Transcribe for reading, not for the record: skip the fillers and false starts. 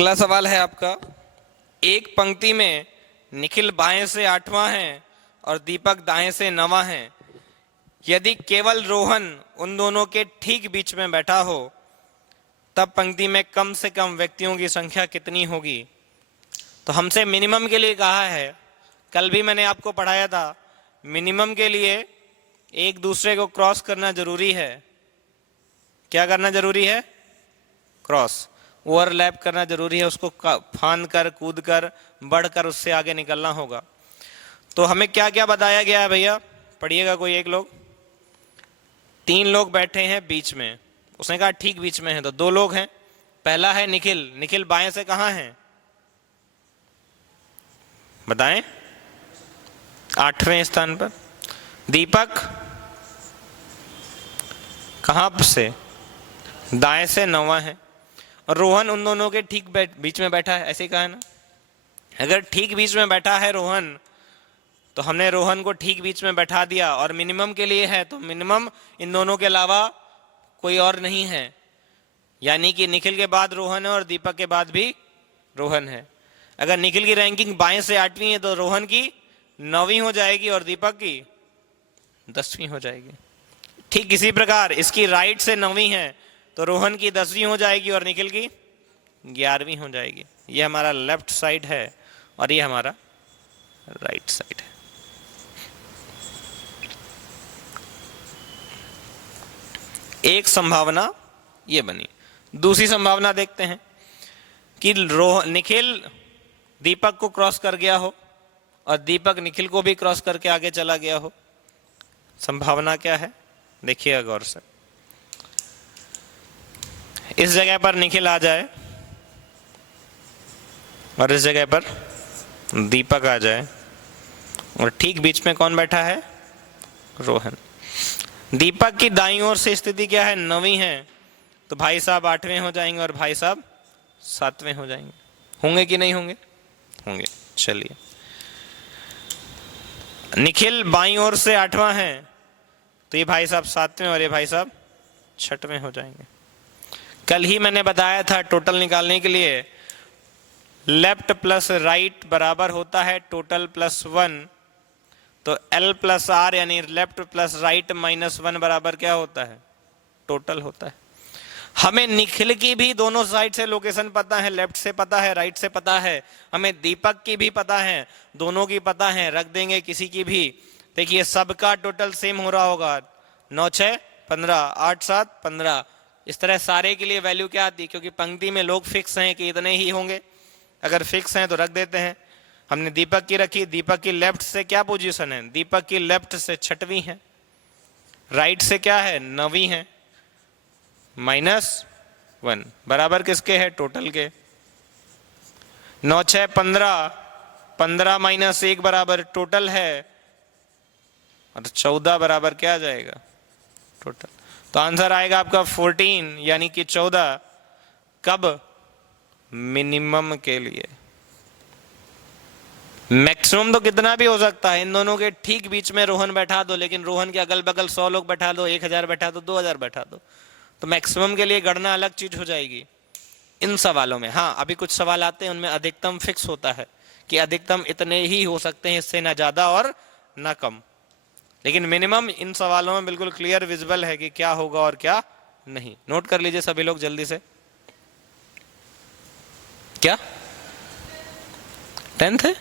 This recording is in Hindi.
अगला सवाल है आपका, एक पंक्ति में निखिल बाएं से 8वां है और दीपक दाएं से 9वां है। यदि केवल रोहन उन दोनों के ठीक बीच में बैठा हो तब पंक्ति में कम से कम व्यक्तियों की संख्या कितनी होगी। तो हमसे मिनिमम के लिए कहा है, कल भी मैंने आपको पढ़ाया था, मिनिमम के लिए एक दूसरे को क्रॉस करना जरूरी है। क्या करना जरूरी है? क्रॉस, ओवरलैप करना जरूरी है, उसको फान कर, कूद कर, बढ़कर उससे आगे निकलना होगा। तो हमें क्या क्या बताया गया है भैया, पढ़िएगा कोई एक लोग। 3 लोग बैठे हैं बीच में, उसने कहा ठीक बीच में है, तो 2 लोग हैं। पहला है निखिल, निखिल बाएं से कहां है बताएं? 8वें स्थान पर। दीपक कहां से? दाएं से 9वां है। और रोहन उन दोनों के ठीक बीच में बैठा है, ऐसे ही कहा है ना। अगर ठीक बीच में बैठा है रोहन, तो हमने रोहन को ठीक बीच में बैठा दिया, और मिनिमम के लिए है तो मिनिमम इन दोनों के अलावा कोई और नहीं है, यानी कि निखिल के बाद रोहन है और दीपक के बाद भी रोहन है। अगर निखिल की रैंकिंग बाएं से 8वीं है तो रोहन की 9वीं हो जाएगी और दीपक की 10वीं हो जाएगी। ठीक इसी प्रकार इसकी राइट से 9वीं है तो रोहन की 10वीं हो जाएगी और निखिल की 11वीं हो जाएगी। ये हमारा लेफ्ट साइड है और ये हमारा राइट साइड है। एक संभावना ये बनी। दूसरी संभावना देखते हैं कि निखिल दीपक को क्रॉस कर गया हो और दीपक निखिल को भी क्रॉस करके आगे चला गया हो। संभावना क्या है देखिएगा गौर से। इस जगह पर निखिल आ जाए और इस जगह पर दीपक आ जाए और ठीक बीच में कौन बैठा है? रोहन। दीपक की दाईं ओर से स्थिति क्या है? 9वीं है, तो भाई साहब 8वें हो जाएंगे और भाई साहब 7वें हो जाएंगे। होंगे कि नहीं होंगे? होंगे। चलिए, निखिल बाईं ओर से 8वां है तो ये भाई साहब 7वें और ये भाई साहब 6वें हो जाएंगे। कल ही मैंने बताया था टोटल निकालने के लिए लेफ्ट प्लस राइट बराबर होता है टोटल प्लस 1। तो L प्लस R यानी लेफ्ट प्लस राइट माइनस 1 बराबर क्या होता है? टोटल होता है। हमें निखिल की भी दोनों साइड से लोकेशन पता है, लेफ्ट से पता है, राइट से पता है। हमें दीपक की भी पता है, दोनों की पता है, रख देंगे किसी की भी। देखिए सबका टोटल सेम हो रहा होगा, 9 6 15, 8 7 15। इस तरह सारे के लिए वैल्यू क्या आती है, क्योंकि पंक्ति में लोग फिक्स हैं कि इतने ही होंगे। अगर फिक्स हैं तो रख देते हैं। हमने दीपक की रखी, दीपक की लेफ्ट से क्या पोजीशन है? दीपक की लेफ्ट से 6वीं है, राइट से क्या है? 9वीं है, -1 बराबर किसके है? टोटल के। 9 6 15, 15 - 1 बराबर टोटल है, और 14 बराबर क्या आ जाएगा? टोटल। तो आंसर आएगा आपका 14 यानी कि 14। कब? मिनिमम के लिए। मैक्सिमम तो कितना भी हो सकता है, इन दोनों के ठीक बीच में रोहन बैठा दो, लेकिन रोहन के अगल बगल 100 लोग बैठा दो, 1000 बैठा दो, 2000 बैठा दो, तो मैक्सिमम के लिए गणना अलग चीज हो जाएगी इन सवालों में। हाँ, अभी कुछ सवाल आते हैं उनमें अधिकतम फिक्स होता है कि अधिकतम इतने ही हो सकते हैं, इससे ना ज्यादा और ना कम। लेकिन मिनिमम इन सवालों में बिल्कुल क्लियर विजिबल है कि क्या होगा और क्या नहीं। नोट कर लीजिए सभी लोग जल्दी से। क्या 10th है?